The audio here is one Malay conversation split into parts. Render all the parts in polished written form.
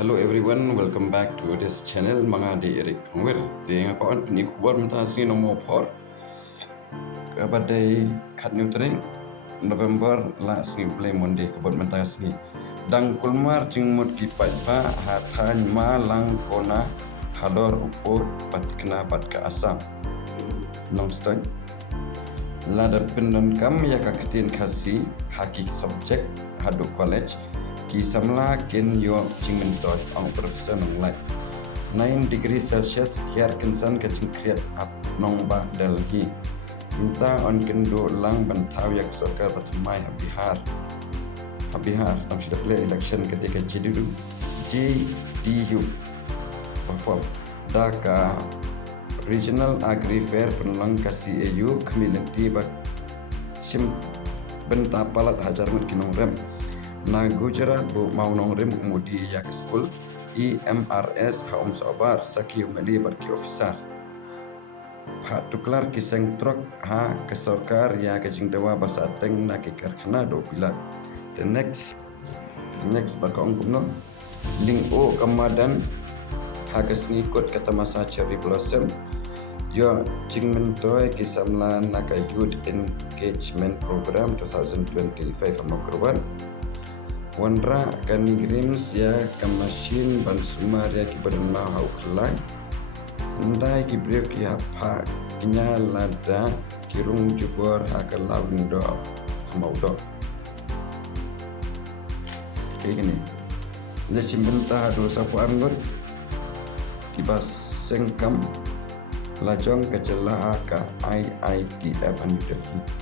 Hello everyone, welcome back to this channel Mga di Eric Kongwil. Di nga koan penikuan mentasi nomor 4 kepada kat neutering November la sing play Monday kebot mentasi. Dang kulmar jing mut kipat pa hatan malang kona halor upur patikna pat ke asam. Nong stoi. La dar pendon kam ya kaketin kasih haki subjek hadu college ki samla ken yo chingmen toy ang professor nong lai 9 degree celsius hiar kensan ke ching create up nong ba Delhi minta on kendo lang bantaw yak sarkar patmai habihar am should play election ketika JDU perform daka regional agri fair penulang kasih EU community bak sim benta palat hajar mut kinong rem na Gujarat bu mau nong rem umudi yak school IMRS ha sobar saki umeli barki officer Pak tuklar kiseng truk ha ke sarkar ya ke jingdawa basa teng na ke karkhana do bilat the next barkong kumno ling o kamadan ha ke ngikut kata masa cherry blossom yo jingmen toy kisamla naka youth engagement program 2025 amakurban Wanra kani grims ya kamasin ban sumar ya kibadan mau kelai andai kibreu ki apa kinya lada kirung jubor hakalau ndo mau do ini le cimbenta do sapu angon kibas sengkam lajong kecela ka IITF New Delhi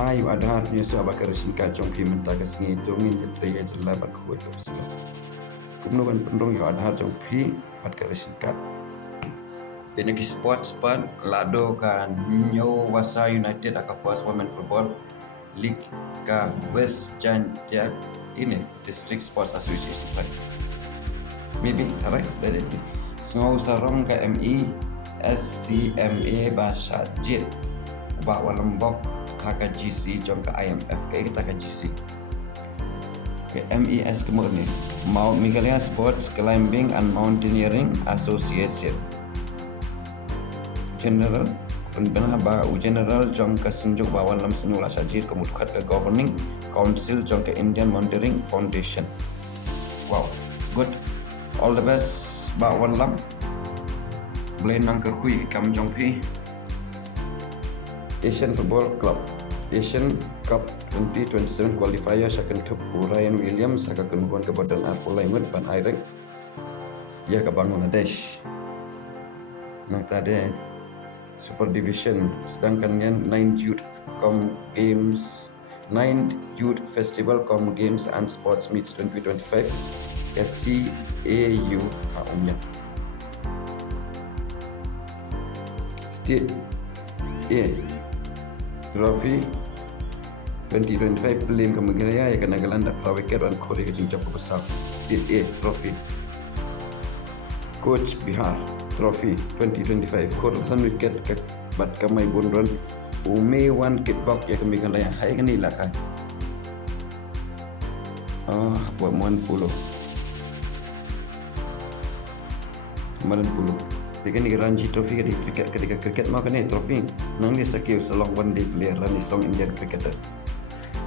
ayu ada artinya sahabat keresin kacung pimenta kesini dongin jetraya jela bat kuat kesini kemudian pendong yo ada jong pi bat keresin kat ini ki sports pan lado kan Nyo Wasa United aka first women football league ka West Jantia ini district sports association pan maybe tarai dari sengau sarong ka MI SCMA bahasa jit bawa lembok haka GC jong ke IMF ke kita ke GC ke MES kemudian Mount Migalia Sports Climbing and Mountaineering Association General penbena ba General jong ke senjuk bawal lam senyula sajid kemudian ke Governing Council jong ke Indian Mountaineering Foundation. Wow, good, all the best bawal lam boleh nang kerhui kam jong pi Asian Football Club Asian Cup 2027 qualifier second cup Ryan Williams akan kenubuan ke badan Arpulai Mut Ban Airek ya ke Bangladesh nang tadi Super Division sedangkan yang 9 Youth Festival Games and Sports Meets 2025 SCAU haumnya State A Trophy 2025 Pelim Kemegiraya yang kena gelanda Prawiket dan Korea Kejing Japa Besar State A Trophy Coach Bihar Trophy 2025 Korban wiket ke bat kamai bunron Ume One Kitbok yang kemegiraya hai kan ila kan buat muan puluh Kemarin puluh Bikin di Ranji Trophy ketika kriket makan trophy nang dia sakit selong one day player Ranji Strong Indian cricketer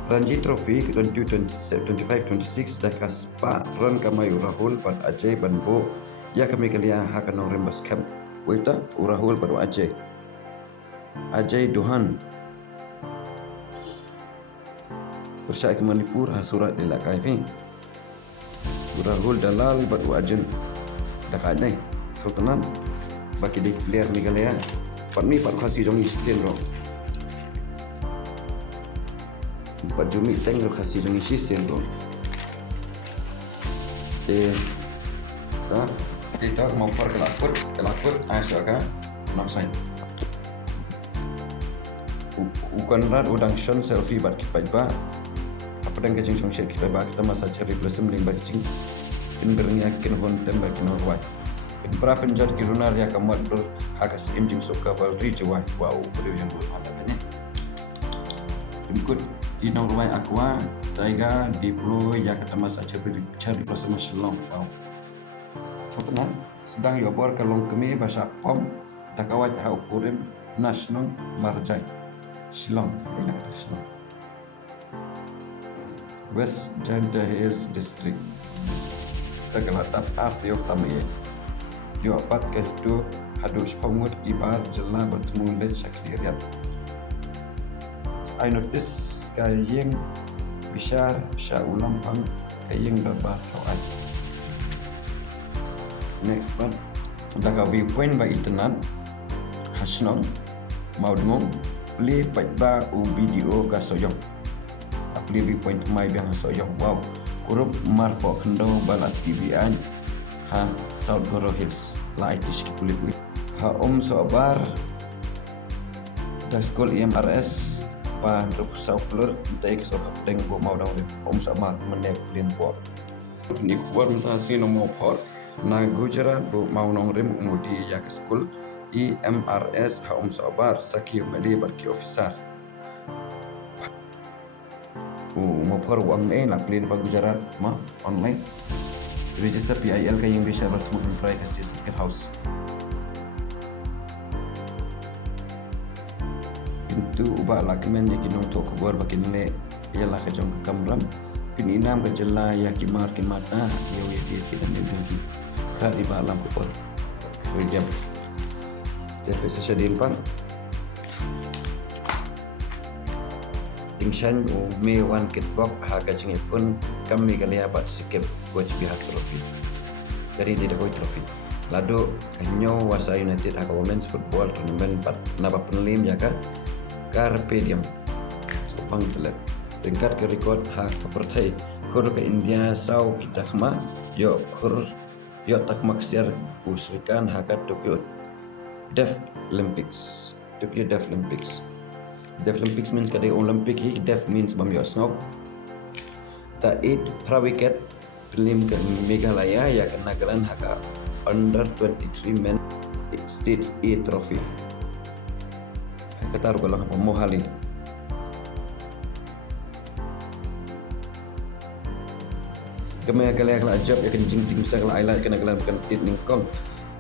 Ranji Trophy 2025-26 dah kaspa run kamai Rahul pad Ajay Banbo ya kami kalian akan orang rembas camp wita Rahul pad Ajay Duhan percaya ke Manipur surat di lakai fin Rahul dalal pad Ajay dah kadang sultanan bagi di player Meghalaya pat mi pat khasi jong isi senro pat jumi teng khasi jong isi senro kita mau per kelakut asyaka nam sain ukan rat udang shon selfie bat kipai ba apa dan kejeng song share kipai ba kita masa cari blossom ling bacing in bernyakin hon dan bakin horwat Pra penjat kirunar ya kamat ber hakas imjing suka valri jawai wow beliau yang buat mana banyak ikut inong ruai aqua taiga diplo ya ketama sa cari bersama Shillong. Wow. Sotna sedang yobor kalong kemi bahasa pom dakawat ha ukurim nasional marjai Shillong ini kata Shillong. West Janta Hills District. Tagalatap arti yok tamaye. Yo apat kehidu hadus pamut ibar jela bertemu led syakirian. I notice kayeng bishar sya ulang pang kayeng babah tawat. Next part daga viewpoint ba itenan hasnong maudmong play ba u video ka soyong. Play viewpoint mai biang soyong. Wow, kurup marpo kendo balat TVan ha South Goro Hills la itish kulit ha sobar da school IMRS pa untuk sauklur dai ke sobat deng bo mau daw sama menek lin po ni kuar mutasi no mo por na Gujarat bo mau nong rim umudi ya ke school IMRS ha sobar saki meli barki officer mo por wang na plin pa Gujarat ma online register PIL kayong bisa bertemu employee ke Circuit House. Pintu ubah lakiman yang kinong to keluar bakin le ialah kejong kamram pininam kejela ya kimar kimata ya dia kita mendengki kali balam kupor wejam jadi sesedin pan Tingshan o me wan kitbok ha kajing pun kami kali abat sikip coach pihak trofi dari tidak coach trofi lado kanyo Wasa United ha women's football tournament pat napa penelim ya kan Carpe diem Supang telep tingkat ke record ha kepertai kur ke India sau kita kema yo kur yo tak maksiar usrikan ha ka Tokyo Deaf Olympics Deaf Olympics means kadai Olympic hi Deaf means bam yo snop ta 8 prawiket prelim ke Meghalaya ya ke nagaran ha ka under 23 men states A trophy kataru kalau mohali kami kali akal ajab ya kencing ting bisa kalau ailat kena gelan bukan tit ningkong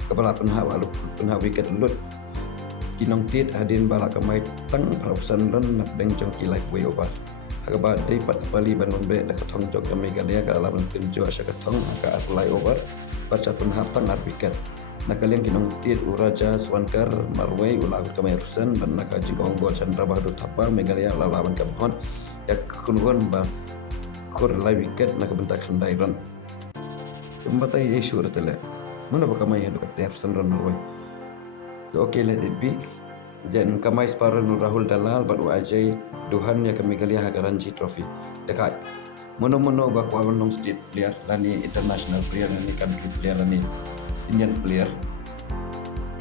kepala penha wicket lut kinong tit hadin bala kamai tang ratusan run nak deng jong kilai way over agak dai pat bali ban be dak thong jok kami kali akal lawan penjo asya ketong agak fly over baca penha tang ar wicket nakalian kinong tit uraja swankar marway ulag kamay rusan ban nakajingkong gol Chandra Bahadur Thapa Meghalaya lawan kamhon ya kungon ba kur lai wicket nakabentak handai run kumbatai isu ratele mana ba kamay hadu kat absen run marway okay let it be dan kamay spara nur Rahul Dalal batu ajay duhan ya ke Meghalaya Ranji Trophy dekat mono ba ko nong state player lani international player lani country player lani Indian player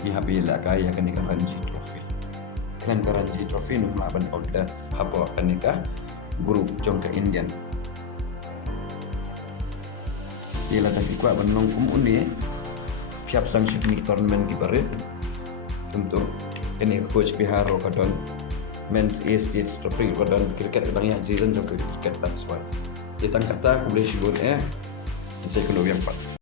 di habila kaya kanika Ranji Trophy. Kalian ke Ranji Trophy nu melaban order apa kanika grup jongka Indian. Ila tapi kuat benong umuni siap sang shikni tournament kibare untuk kini coach Piharo kadon men's A States Trophy kadon cricket kadang ya season jongka cricket that's why. Ditang kata boleh sibuk saya kena yang pak.